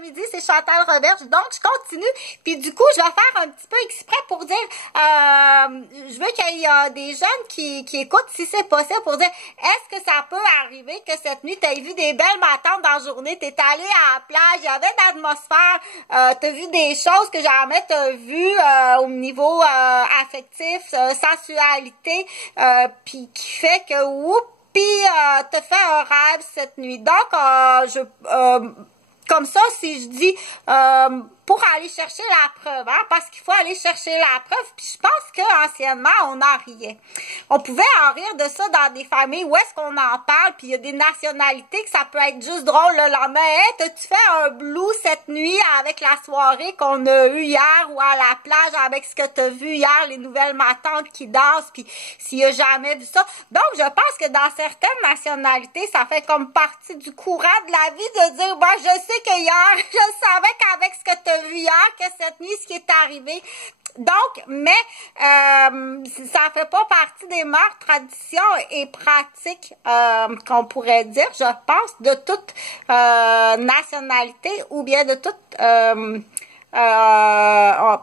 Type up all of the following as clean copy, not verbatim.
Midi, c'est Chantal Roberge, donc je continue, puis du coup, je vais faire un petit peu exprès pour dire, je veux qu'il y ait des jeunes qui écoutent, si c'est possible, pour dire, est-ce que ça peut arriver que cette nuit, tu aies vu des belles matantes dans la journée, t'es allé à la plage, il y avait de l'atmosphère, t'as vu des choses que jamais t'as vues au niveau affectif, sensualité, puis qui fait que, puis t'as fait un rêve cette nuit. Donc, comme ça, si je dis pour aller chercher la preuve, hein, parce qu'il faut aller chercher la preuve, puis je pense qu'anciennement, on en riait. On pouvait en rire de ça dans des familles où est-ce qu'on en parle, puis il y a des nationalités que ça peut être juste drôle le lendemain. Hey, t'as-tu fait un blues cette nuit avec la soirée qu'on a eue hier ou à la plage avec ce que t'as vu hier, les nouvelles matantes qui dansent, puis s'il y a jamais vu ça. Donc, je pense que dans certaines nationalités, ça fait comme partie du courant de la vie de dire, ben, je sais que hier, je savais qu'avec ce que t'as vu hier, que cette nuit, ce qui est arrivé. Donc, mais ça fait pas partie des mœurs, traditions et pratiques qu'on pourrait dire, je pense, de toute nationalité ou bien de toute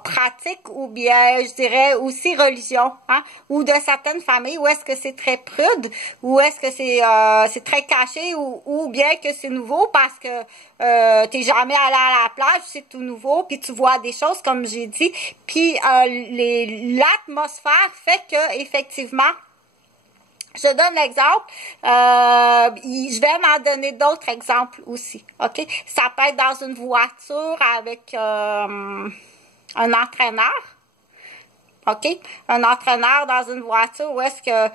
pratique ou bien je dirais aussi religion, hein, ou de certaines familles où est-ce que c'est très prude, ou est-ce que c'est très caché, ou bien que c'est nouveau parce que t'es jamais allé à la plage, c'est tout nouveau, puis tu vois des choses comme j'ai dit, puis l'atmosphère fait que effectivement. Je donne l'exemple, je vais m'en donner d'autres exemples aussi, ok? Ça peut être dans une voiture avec un entraîneur, ok? Un entraîneur dans une voiture où est-ce que,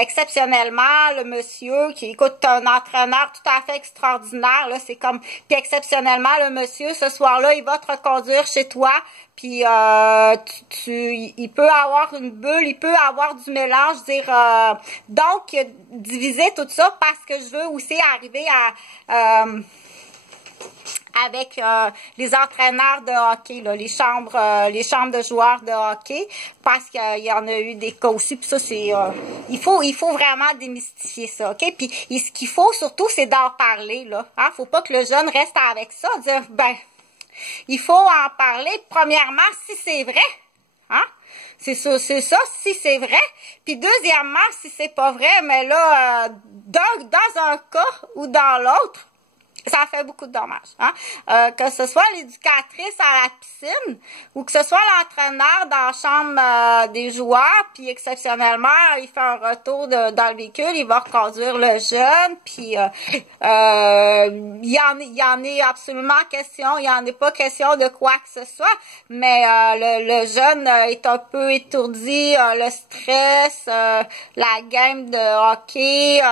exceptionnellement, le monsieur qui écoute un entraîneur tout à fait extraordinaire, là, c'est comme, puis exceptionnellement, le monsieur, ce soir-là, il va te reconduire chez toi, puis il peut avoir une bulle, il peut avoir du mélange, dire, donc, diviser tout ça parce que je veux aussi arriver à avec les entraîneurs de hockey, là, les chambres de joueurs de hockey, parce qu'il y en a eu des cas aussi, puis ça, c'est il faut vraiment démystifier ça, ok? Puis ce qu'il faut surtout, c'est d'en parler, là. Hein? Faut pas que le jeune reste avec ça, dire ben, il faut en parler, premièrement, si c'est vrai. Hein? C'est ça, si c'est vrai. Puis deuxièmement, si c'est pas vrai, mais là, dans un cas ou dans l'autre, ça fait beaucoup de dommages. Hein? Que ce soit l'éducatrice à la piscine ou que ce soit l'entraîneur dans la chambre des joueurs, puis exceptionnellement, il fait un retour dans le véhicule, il va reconduire le jeune, puis il y en est absolument question, il y en est pas question de quoi que ce soit, mais le jeune est un peu étourdi, le stress, la game de hockey,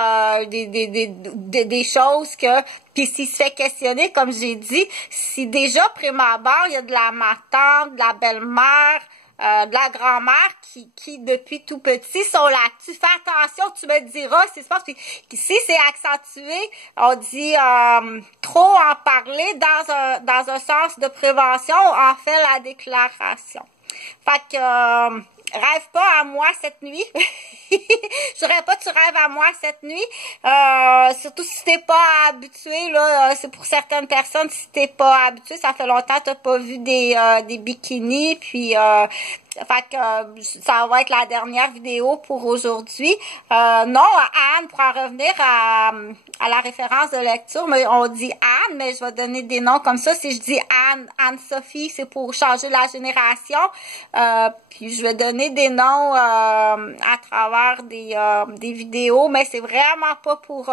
des choses que puis s'il se fait questionner, comme j'ai dit, si déjà prime abord, il y a de la matante, de la belle-mère, de la grand-mère qui depuis tout petit sont là-dessus. Fais attention, tu me diras si c'est pas si c'est accentué, on dit trop en parler dans un sens de prévention, on fait la déclaration. Fait que rêve pas à moi cette nuit. Je dirais pas tu rêves à moi cette nuit. Surtout si t'es pas habitué, là, c'est pour certaines personnes, si t'es pas habitué, ça fait longtemps que t'as pas vu des bikinis, puis fait que ça va être la dernière vidéo pour aujourd'hui. Non, Anne, pour en revenir à la référence de lecture, mais on dit Anne, mais je vais donner des noms comme ça. Si je dis Anne-Sophie, c'est pour changer la génération. Puis je vais donner des noms à travers des vidéos, mais c'est vraiment pas pour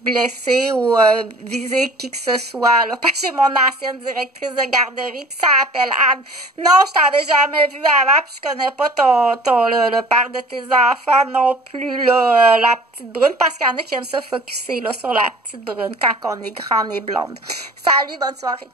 blesser ou viser qui que ce soit, là. Parce que j'ai mon ancienne directrice de garderie, puis ça s'appelle Anne. Non, je t'avais jamais vu avant, puis je connais pas le père de tes enfants non plus, là, la petite brune, parce qu'il y en a qui aiment ça focusser, là, sur la petite brune, quand on est grande et blonde. Salut, bonne soirée.